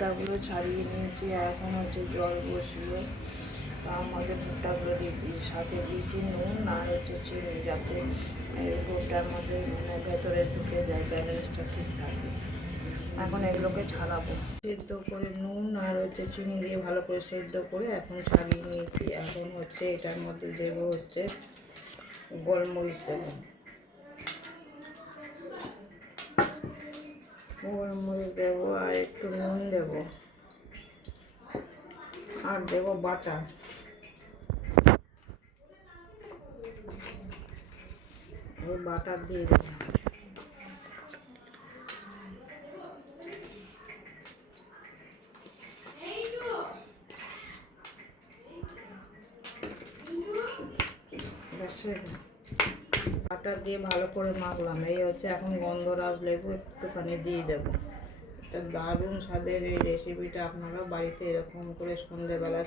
ভুট্টাগুলো ছাড়িয়ে নিয়েছি, এখন হচ্ছে জল বসিয়ে তার মধ্যে ভুট্টাগুলো দিয়েছি, সাথে দিয়েছি নুন আর হচ্ছে চিনি, যাতে এই ভুট্টার মধ্যে মানে ভেতরে ঢুকে যায়, ব্যালেন্সটা ঠিক থাকে। এখন এগুলোকে ছাড়াবো, সেদ্ধ করে নুন আর হচ্ছে চিনি দিয়ে ভালো করে সেদ্ধ করে এখন ছাড়িয়ে নিয়েছি। এখন হচ্ছে এটার মধ্যে দেবো হচ্ছে গোলমরিচ, দেবো গোলমরিচ দেবো আর একটু নুন দেবো আর দেবো বাটার। ওই বাটার দিয়ে দেবো। বাটার দিয়ে ভালো করে মাখলাম। এই হচ্ছে এখন গন্ধরাজ লেবু একটুখানি দিয়ে দেবো। এটা দারুণ স্বাদের এই রেসিপিটা, আপনারা বাড়িতে এরকম করে সন্ধেবেলা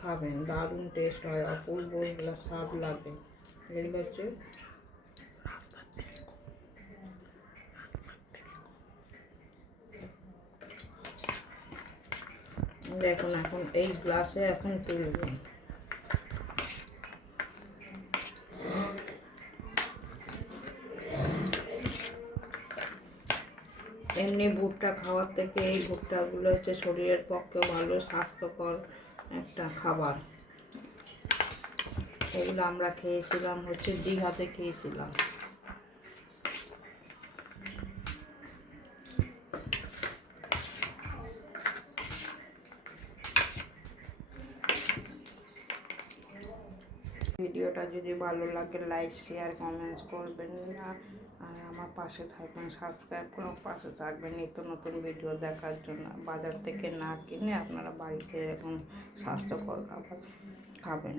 খাবেন, দারুণ টেস্ট হয়, অপূর্ব স্বাদ লাগে। এগুলো হচ্ছে দেখুন, এখন এই গ্লাসে এখন তুলবেন। এমনি ভুট্টা খাওয়ার থেকে এই ভুট্টাগুলো হচ্ছে শরীরের পক্ষে ভালো, স্বাস্থ্যকর একটা খাবার। এগুলো আমরা খেয়েছিলাম হচ্ছে দীঘাতে খেয়েছিলাম। ভিডিওটা যদি ভালো লাগে লাইক শেয়ার কমেন্টস করবেন না, আর আমার পাশে থাকবেন, সাবস্ক্রাইব করে পাশে থাকবেন নিত্য নতুন ভিডিও দেখার জন্য। বাজার থেকে না কিনে আপনারা বাড়িতে এরকম স্বাস্থ্যকর খাবার খাবেন।